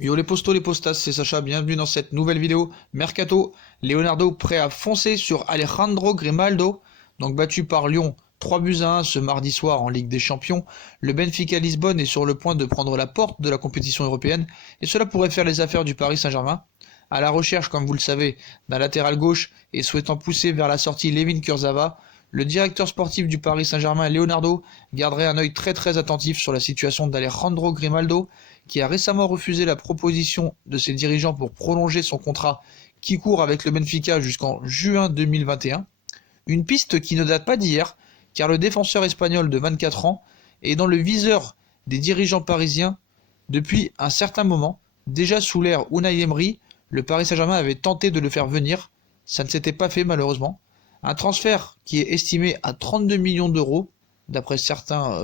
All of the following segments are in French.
Yo les postos, les postas, c'est Sacha, bienvenue dans cette nouvelle vidéo. Mercato, Leonardo prêt à foncer sur Alejandro Grimaldo, donc battu par Lyon 3 buts à 1 ce mardi soir en Ligue des Champions. Le Benfica Lisbonne est sur le point de prendre la porte de la compétition européenne et cela pourrait faire les affaires du Paris Saint-Germain. À la recherche, comme vous le savez, d'un latéral gauche et souhaitant pousser vers la sortie Lemine Kurzawa, le directeur sportif du Paris Saint-Germain, Leonardo, garderait un œil très attentif sur la situation d'Alejandro Grimaldo, qui a récemment refusé la proposition de ses dirigeants pour prolonger son contrat qui court avec le Benfica jusqu'en juin 2021. Une piste qui ne date pas d'hier, car le défenseur espagnol de 24 ans est dans le viseur des dirigeants parisiens depuis un certain moment. Déjà sous l'ère Unai Emery, le Paris Saint-Germain avait tenté de le faire venir, ça ne s'était pas fait malheureusement. Un transfert qui est estimé à 32 millions d'euros, d'après certains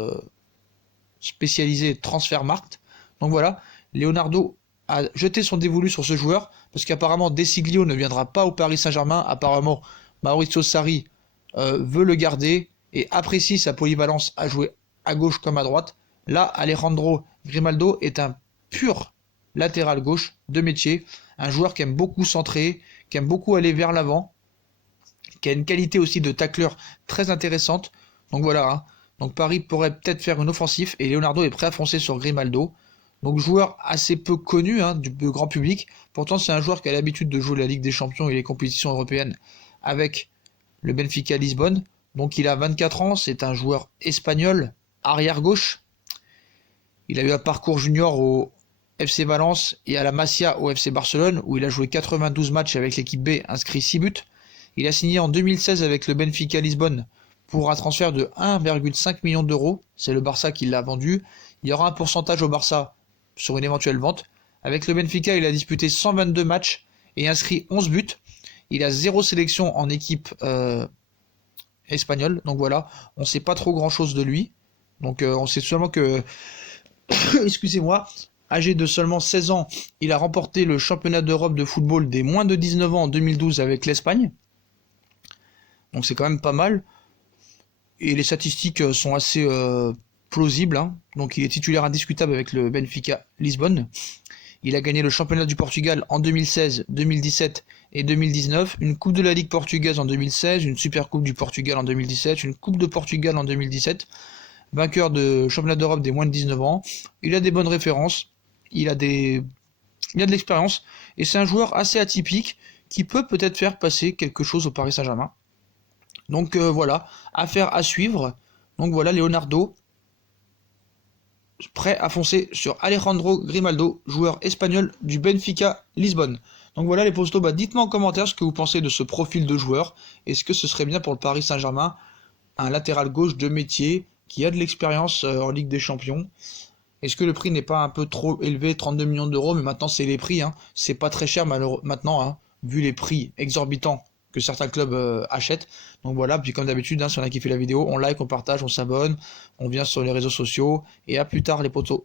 spécialisés Transfermarkt. Donc voilà, Leonardo a jeté son dévolu sur ce joueur, parce qu'apparemment Desiglio ne viendra pas au Paris Saint-Germain. Apparemment, Maurizio Sarri veut le garder et apprécie sa polyvalence à jouer à gauche comme à droite. Là, Alejandro Grimaldo est un pur latéral gauche de métier, un joueur qui aime beaucoup centrer, qui aime beaucoup aller vers l'avant, qui a une qualité aussi de tacleur très intéressante. Donc voilà, hein. Donc Paris pourrait peut-être faire une offensive et Leonardo est prêt à foncer sur Grimaldo. Donc joueur assez peu connu, hein, du grand public. Pourtant c'est un joueur qui a l'habitude de jouer la Ligue des Champions et les compétitions européennes avec le Benfica Lisbonne. Donc il a 24 ans, c'est un joueur espagnol, arrière gauche. Il a eu un parcours junior au FC Valence et à la Masia au FC Barcelone, où il a joué 92 matchs avec l'équipe B, inscrit 6 buts. Il a signé en 2016 avec le Benfica Lisbonne pour un transfert de 1,5 million d'euros. C'est le Barça qui l'a vendu. Il y aura un pourcentage au Barça sur une éventuelle vente. Avec le Benfica, il a disputé 122 matchs et inscrit 11 buts. Il a 0 sélection en équipe espagnole. Donc voilà, on ne sait pas trop grand-chose de lui. Donc on sait seulement que, excusez-moi, âgé de seulement 16 ans, il a remporté le championnat d'Europe de football des moins de 19 ans en 2012 avec l'Espagne. Donc c'est quand même pas mal. Et les statistiques sont assez plausibles, hein. Donc il est titulaire indiscutable avec le Benfica Lisbonne. Il a gagné le championnat du Portugal en 2016, 2017 et 2019, une Coupe de la Ligue portugaise en 2016, une Super Coupe du Portugal en 2017, une Coupe de Portugal en 2017, vainqueur de championnat d'Europe des moins de 19 ans. Il a des bonnes références, il a de l'expérience, et c'est un joueur assez atypique qui peut peut-être faire passer quelque chose au Paris Saint-Germain. Donc voilà, affaire à suivre. Donc voilà, Leonardo prêt à foncer sur Alejandro Grimaldo, joueur espagnol du Benfica Lisbonne. Donc voilà les postos, dites-moi en commentaire ce que vous pensez de ce profil de joueur. Est-ce que ce serait bien pour le Paris Saint-Germain, un latéral gauche de métier qui a de l'expérience en Ligue des Champions? Est-ce que le prix n'est pas un peu trop élevé, 32 millions d'euros, mais maintenant c'est les prix, hein. C'est pas très cher maintenant, hein, vu les prix exorbitants que certains clubs achètent. Donc voilà, puis comme d'habitude, hein, si on a kiffé la vidéo, on like, on partage, on s'abonne, on vient sur les réseaux sociaux, et à plus tard les potos.